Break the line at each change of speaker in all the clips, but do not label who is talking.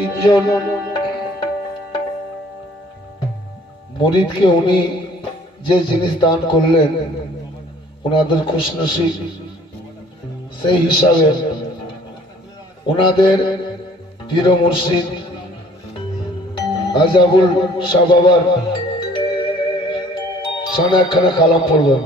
তিনজন মরিদকে উনি যে জিনিস দান করলেন, ওনাদের খুশনসিব, সেই হিসাবে ওনাদের পীর মুর্শিদ আজাবুল শাহ বাবার সাড়ে একখানা কালাম পড়বেন।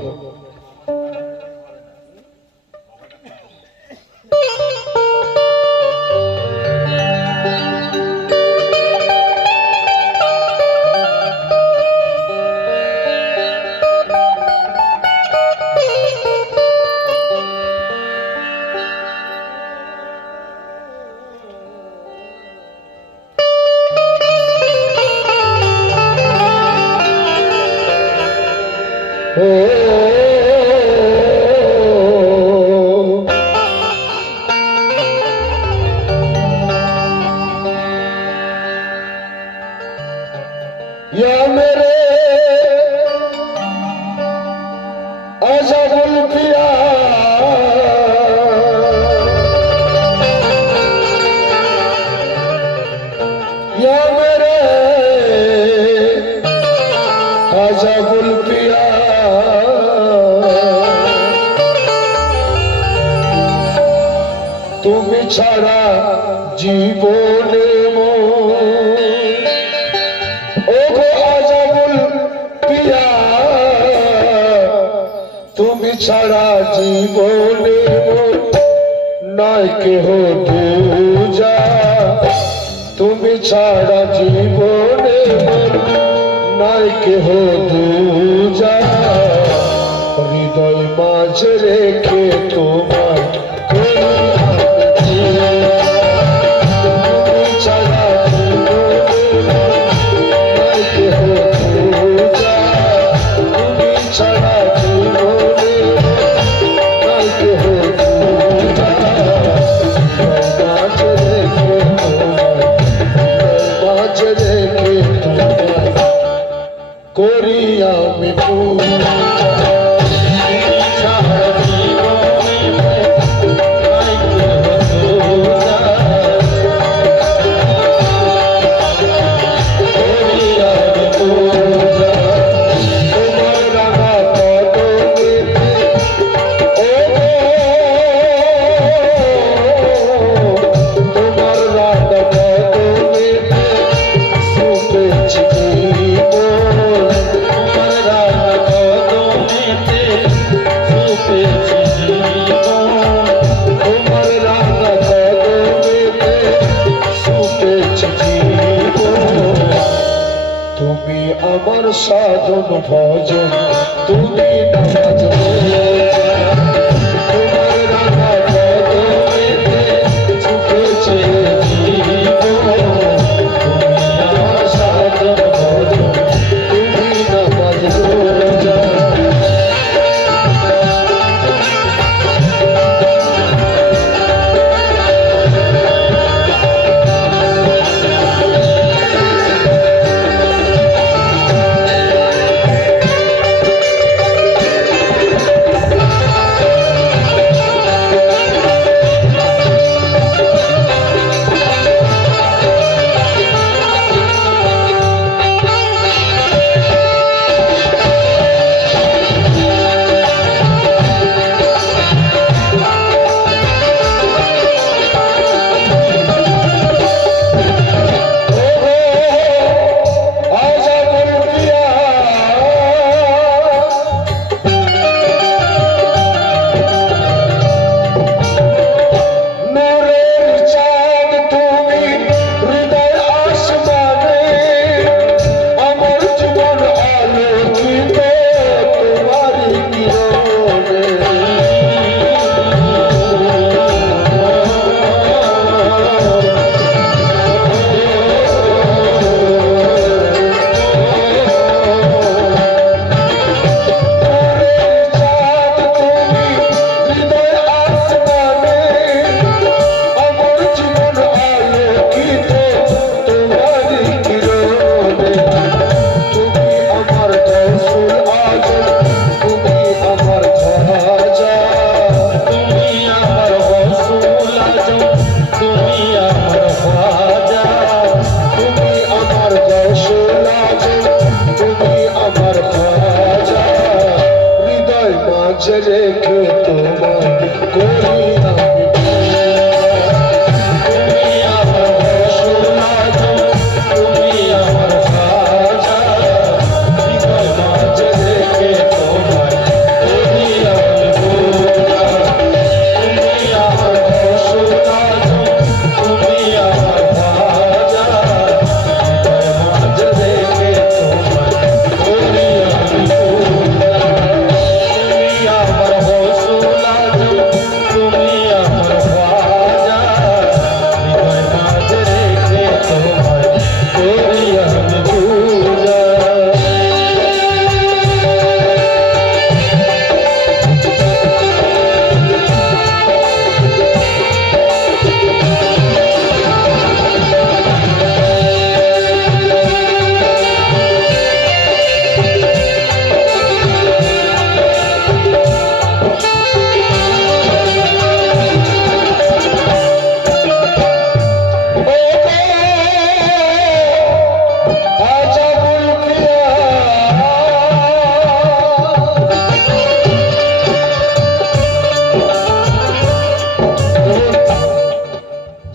Oh. ছাড়া জীবনে ওগো আজাবুল পিয়া, তুমি ছাড়া জীবনে নয় কেহ পূজা তুমি ছাড়া জীবনে নয় কেহ পূজা হৃদয় মাঝে রেখে তোমার আমি পূজা আমার সাধন ভজন তুমি নামাজ মাঝে রেখে তোমায় করি আমি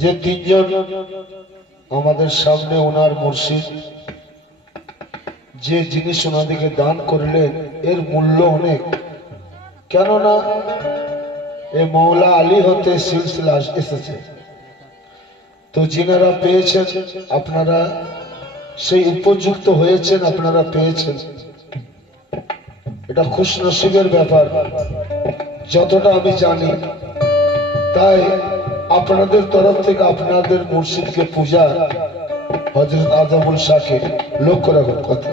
যে তিনজন আমাদের সামনে ওনার মুর্শিদ, যে জিনিস দান করলেন, এর মূল্য অনেক। কেননা এ মৌলা আলী হতে সিলসিলা এসেছে। তো যিনারা পেয়েছেন, আপনারা সেই উপযুক্ত হয়েছেন, আপনারা পেয়েছেন। এটা খুশ নসিবের ব্যাপার, যতটা আমি জানি। তাই আপনাদের তরফ থেকে আপনাদের মুর্শিদকে পূজা হজরত আজমুল শাহকে লক্ষ্য রাখার কথা।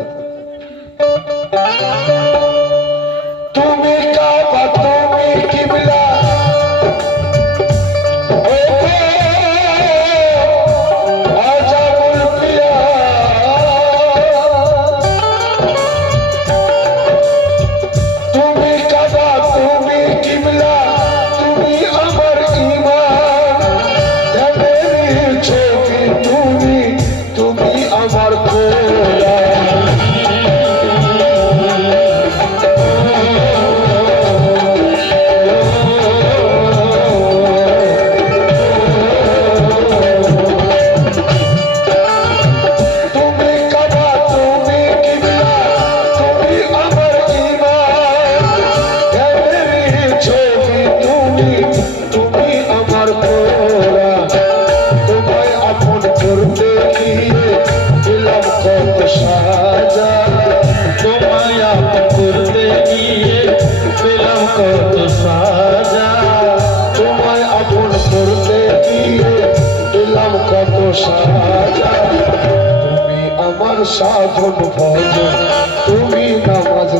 সাধন ভজন তুমি নামাজ